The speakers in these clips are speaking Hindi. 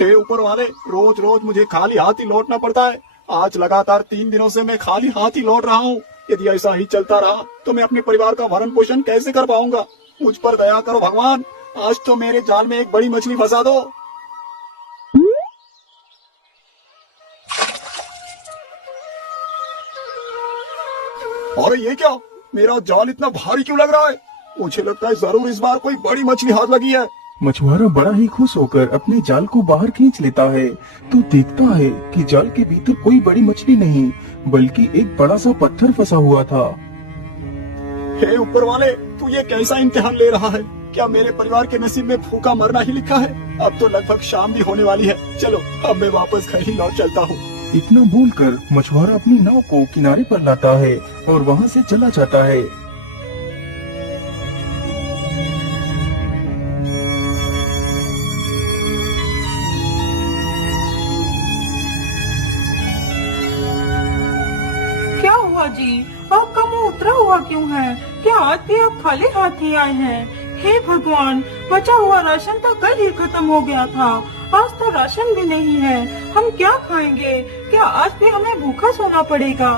हे ऊपर वाले, रोज रोज मुझे खाली हाथ ही लौटना पड़ता है। आज लगातार 3 दिनों से मैं खाली हाथ ही लौट रहा हूँ। यदि ऐसा ही चलता रहा तो मैं अपने परिवार का भरण पोषण कैसे कर पाऊंगा। मुझ पर दया करो भगवान, आज तो मेरे जाल में एक बड़ी मछली फंसा दो। और ये क्या, मेरा जाल इतना भारी क्यों लग रहा है? मुझे लगता है जरूर इस बार कोई बड़ी मछली हाथ लगी है। मछुआरा बड़ा ही खुश होकर अपने जाल को बाहर खींच लेता है तो देखता है कि जाल के भीतर कोई बड़ी मछली नहीं बल्कि एक बड़ा सा पत्थर फंसा हुआ था। हे ऊपर वाले, तू ये कैसा इम्तिहान ले रहा है? क्या मेरे परिवार के नसीब में भूखा मरना ही लिखा है? अब तो लगभग शाम भी होने वाली है। चलो अब मैं वापस घर ही लौट चलता हूँ। इतना बोलकर मछुआरा अपनी नाव को किनारे पर लाता है और वहाँ से चला जाता है। क्या हुआ जी, आपका मुंह उतरा हुआ क्यों है? क्या आज भी आप खाली हाथ ही आए हैं? हे भगवान, बचा हुआ राशन तो कल ही खत्म हो गया था, आज तो राशन भी नहीं है। हम क्या खाएंगे? क्या आज भी हमें भूखा सोना पड़ेगा?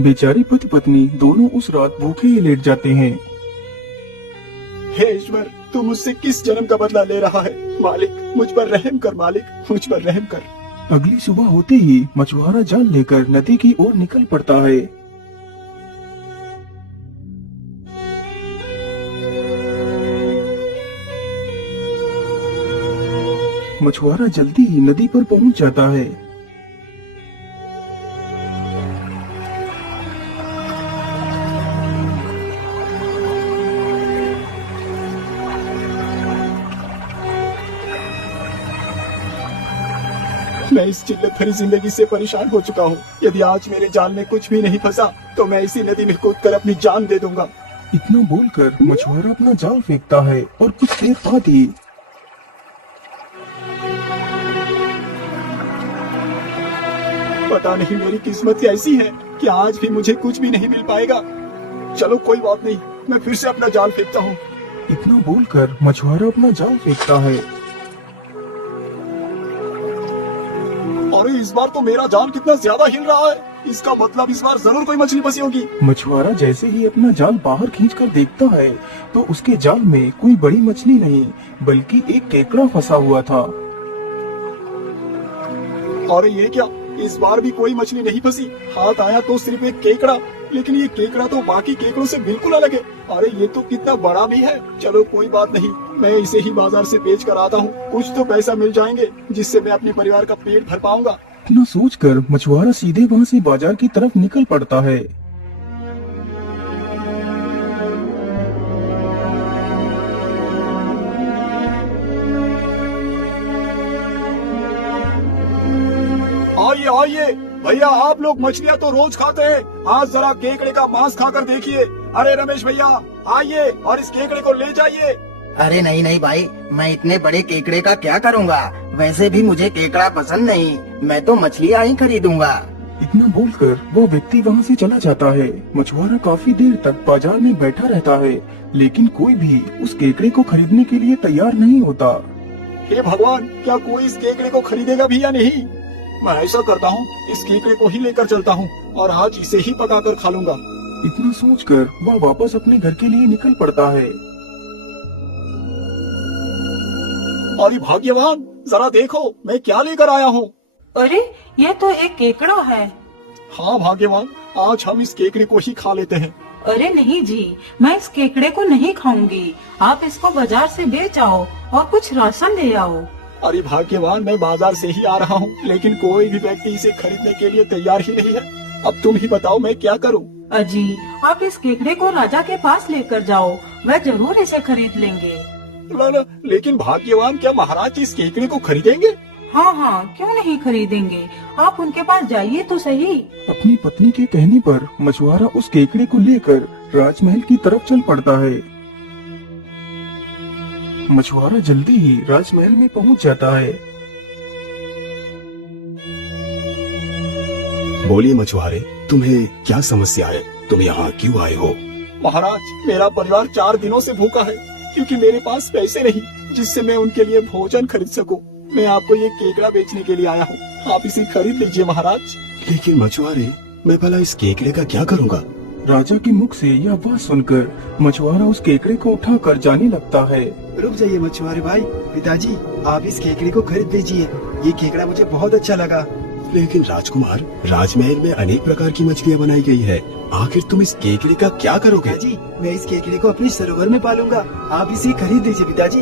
बेचारी पति पत्नी दोनों उस रात भूखे ही लेट जाते हैं। हे ईश्वर, तू मुझसे किस जन्म का बदला ले रहा है? मालिक मुझ पर रहम कर, मालिक मुझ पर रहम कर। अगली सुबह होते ही मछुआरा जाल लेकर नदी की ओर निकल पड़ता है। मछुआरा जल्दी ही नदी पर पहुंच जाता है। मैं इस चिल्लत भरी जिंदगी से परेशान हो चुका हूँ। यदि आज मेरे जाल में कुछ भी नहीं फंसा तो मैं इसी नदी में कूदकर अपनी जान दे दूंगा। इतना बोलकर मछुआरा अपना जाल फेंकता है और कुछ देर बाद ही पता नहीं मेरी किस्मत ऐसी है कि आज भी मुझे कुछ भी नहीं मिल पाएगा। चलो कोई बात नहीं, मैं फिर से अपना जाल फेंकता हूँ। इतना बोलकर मछुआरा अपना जाल फेंकता है। और इस बार तो मेरा जाल कितना ज्यादा हिल रहा है। इसका मतलब इस बार जरूर कोई मछली फंसी होगी। मछुआरा जैसे ही अपना जाल बाहर खींचकर देखता है तो उसके जाल में कोई बड़ी मछली नहीं बल्कि एक केकड़ा फंसा हुआ था। और ये क्या, इस बार भी कोई मछली नहीं फंसी। हाथ आया तो सिर्फ एक केकड़ा, लेकिन ये केकड़ा तो बाकी केकड़ों से बिल्कुल अलग है। अरे ये तो कितना बड़ा भी है। चलो कोई बात नहीं, मैं इसे ही बाजार से बेच कर आता हूँ। कुछ तो पैसा मिल जाएंगे जिससे मैं अपने परिवार का पेट भर पाऊंगा। इतना सोचकर मछुआरा सीधे वहाँ से बाजार की तरफ निकल पड़ता है। आइए आइए भैया, आप लोग मछलियाँ तो रोज खाते हैं, आज जरा केकड़े का मांस खाकर देखिए। अरे रमेश भैया, आइए और इस केकड़े को ले जाइए। अरे नहीं नहीं भाई, मैं इतने बड़े केकड़े का क्या करूँगा? वैसे भी मुझे केकड़ा पसंद नहीं, मैं तो मछलियाँ ही खरीदूंगा। इतना बोलकर वो व्यक्ति वहाँ से चला जाता है। मछुआरा काफी देर तक बाजार में बैठा रहता है लेकिन कोई भी उस केकड़े को खरीदने के लिए तैयार नहीं होता। हे भगवान, क्या कोई इस केकड़े को खरीदेगा भी या नहीं? मैं ऐसा करता हूँ, इस केकड़े को ही लेकर चलता हूँ और आज इसे ही पकाकर खा लूंगा। इतना सोचकर वह वापस अपने घर के लिए निकल पड़ता है। अरे भाग्यवान, जरा देखो मैं क्या लेकर आया हूँ। अरे ये तो एक केकड़ा है। हाँ भाग्यवान, आज हम इस केकड़े को ही खा लेते हैं। अरे नहीं जी, मैं इस केकड़े को नहीं खाऊंगी। आप इसको बाजार से बेच आओ और कुछ राशन ले आओ। अरे भाग्यवान, मैं बाजार से ही आ रहा हूँ लेकिन कोई भी व्यक्ति इसे खरीदने के लिए तैयार ही नहीं है। अब तुम ही बताओ मैं क्या करूँ? अजी, आप इस केकड़े को राजा के पास लेकर जाओ, वह जरूर इसे खरीद लेंगे। लेकिन भाग्यवान, क्या महाराज इस केकड़े को खरीदेंगे? हाँ हाँ, क्यों नहीं खरीदेंगे। आप उनके पास जाइए तो सही। अपनी पत्नी के कहने पर मछुआरा उस केकड़े को लेकर राजमहल की तरफ चल पड़ता है। मछुआरा जल्दी ही राजमहल में पहुंच जाता है। बोलिए मछुआरे, तुम्हें क्या समस्या है? तुम यहाँ क्यों आए हो? महाराज, मेरा परिवार 4 दिनों से भूखा है। क्योंकि मेरे पास पैसे नहीं जिससे मैं उनके लिए भोजन खरीद सकूं। मैं आपको ये केकड़ा बेचने के लिए आया हूँ, आप इसे खरीद लीजिए महाराज। लेकिन मछुआरे, मैं भला इस केकड़े का क्या करूँगा? राजा के मुख से यह बात सुनकर मछुआरा उस केकड़े को उठाकर जाने लगता है। रुक जाइए मछुआरे भाई, पिताजी आप इस केकड़े को खरीद लीजिए, ये केकड़ा मुझे बहुत अच्छा लगा। लेकिन राजकुमार, राजमहल में अनेक प्रकार की मछलियाँ बनाई गई है, आखिर तुम इस केकड़े का क्या करोगे? पिताजी मैं इस केकड़े को अपने सरोवर में पालूंगा, आप इसे खरीद लीजिए पिताजी।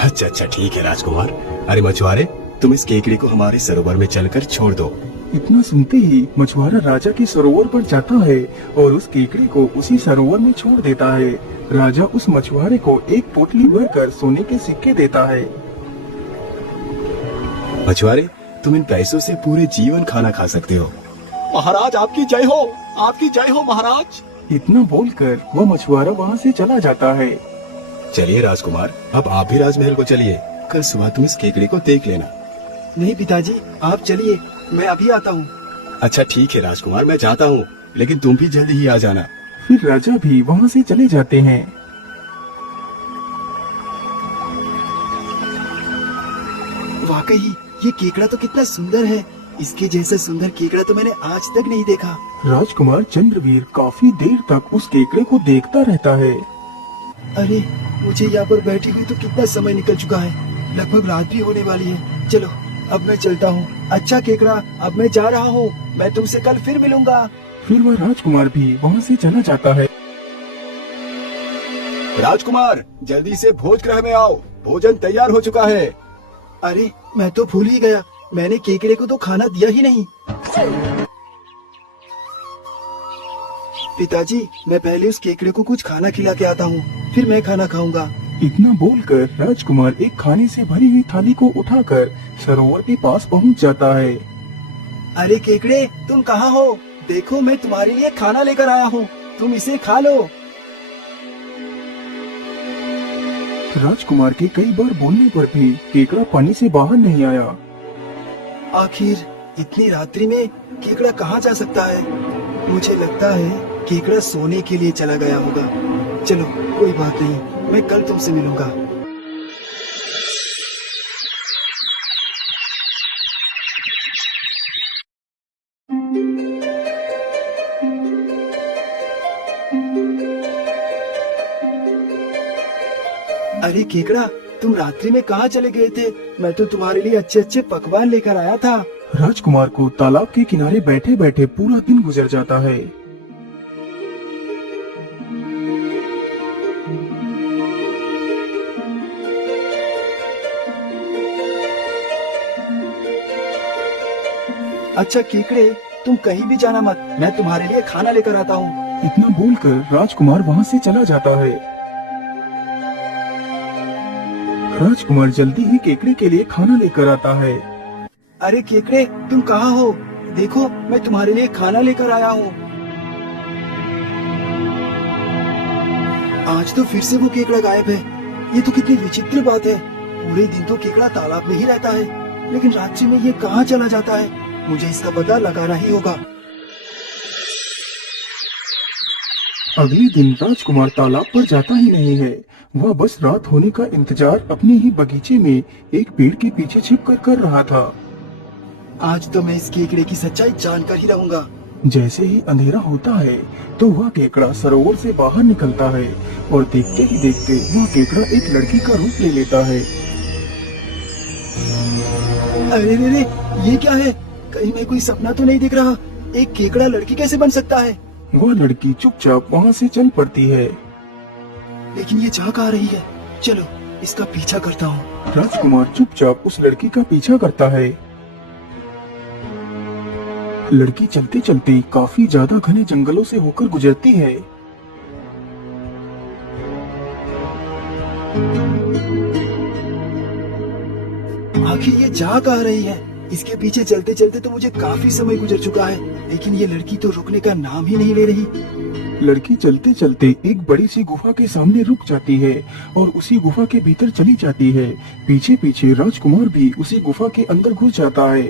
अच्छा ठीक है राजकुमार। अरे मछुआरे, तुम इस केकड़े को हमारे सरोवर में चलकर छोड़ दो। इतना सुनते ही मछुआरा राजा के सरोवर पर जाता है और उस केकड़े को उसी सरोवर में छोड़ देता है। राजा उस मछुआरे को एक पोटली भरकर सोने के सिक्के देता है। मछुआरे, तुम इन पैसों से पूरे जीवन खाना खा सकते हो। महाराज आपकी जय हो, आपकी जय हो महाराज। इतना बोलकर वह मछुआरा वहाँ से चला जाता है। चलिए राजकुमार, अब आप भी राजमहल को चलिए, कल सुबह तुम इस केकड़े को देख लेना। नहीं पिताजी आप चलिए, मैं अभी आता हूँ। अच्छा ठीक है राजकुमार, मैं जाता हूँ, लेकिन तुम भी जल्दी ही आ जाना। फिर राजा भी वहाँ से चले जाते हैं। वाकई ये केकड़ा तो कितना सुंदर है, इसके जैसा सुंदर केकड़ा तो मैंने आज तक नहीं देखा। राजकुमार चंद्रवीर काफी देर तक उस केकड़े को देखता रहता है। अरे मुझे यहाँ पर बैठी हुई तो कितना समय निकल चुका है, लगभग रात भी होने वाली है। चलो अब मैं चलता हूँ। अच्छा केकड़ा, अब मैं जा रहा हूँ, मैं तुमसे कल फिर मिलूंगा। फिर वह राजकुमार भी वहाँ से चला जाता है। राजकुमार, जल्दी से भोजगृह में आओ, भोजन तैयार हो चुका है। अरे मैं तो भूल ही गया, मैंने केकड़े को तो खाना दिया ही नहीं। पिताजी मैं पहले उस केकड़े को कुछ खाना खिला के आता हूँ, फिर मैं खाना खाऊंगा। इतना बोलकर राजकुमार एक खाने से भरी हुई थाली को उठाकर सरोवर के पास पहुँच जाता है। अरे केकड़े तुम कहाँ हो? देखो मैं तुम्हारे लिए खाना लेकर आया हूँ, तुम इसे खा लो। राजकुमार के कई बार बोलने पर भी केकड़ा पानी से बाहर नहीं आया। आखिर इतनी रात्रि में केकड़ा कहाँ जा सकता है? मुझे लगता है केकड़ा सोने के लिए चला गया होगा। चलो कोई बात नहीं, मैं कल तुमसे मिलूंगा। अरे केकड़ा तुम रात्रि में कहाँ चले गए थे? मैं तो तुम्हारे लिए अच्छे अच्छे पकवान लेकर आया था। राजकुमार को तालाब के किनारे बैठे बैठे पूरा दिन गुजर जाता है। अच्छा केकड़े तुम कहीं भी जाना मत, मैं तुम्हारे लिए खाना लेकर आता हूँ। इतना बोलकर राजकुमार वहाँ से चला जाता है। राजकुमार जल्दी ही केकड़े के लिए खाना लेकर आता है। अरे केकड़े तुम कहाँ हो? देखो मैं तुम्हारे लिए खाना लेकर आया हूँ। आज तो फिर से वो केकड़ा गायब है, ये तो कितनी विचित्र बात है। पूरे दिन तो केकड़ा तालाब में ही रहता है, लेकिन रात्रि में ये कहाँ चला जाता है? मुझे इसका पता लगाना ही होगा। अगले दिन राजकुमार तालाब पर जाता ही नहीं है। वह बस रात होने का इंतजार अपने ही बगीचे में एक पेड़ के पीछे छिपकर कर रहा था। आज तो मैं इस केकड़े की सच्चाई जानकर ही रहूंगा। जैसे ही अंधेरा होता है तो वह केकड़ा सरोवर से बाहर निकलता है और देखते ही देखते वह केकड़ा एक लड़की का रूप ले लेता है। अरे रे, ये क्या है? कहीं मैं कोई सपना तो नहीं दिख रहा? एक केकड़ा लड़की कैसे बन सकता है? वह लड़की चुपचाप वहाँ से चल पड़ती है। लेकिन ये जा कहाँ रही है? चलो इसका पीछा करता हूँ। राजकुमार चुपचाप उस लड़की का पीछा करता है। लड़की चलते चलते काफी ज्यादा घने जंगलों से होकर गुजरती है। आखिर ये जा कहाँ रही है? इसके पीछे चलते चलते तो मुझे काफी समय गुजर चुका है, लेकिन ये लड़की तो रुकने का नाम ही नहीं ले रही। लड़की चलते चलते एक बड़ी सी गुफा के सामने रुक जाती है और उसी गुफा के भीतर चली जाती है। पीछे पीछे राजकुमार भी उसी गुफा के अंदर घुस जाता है।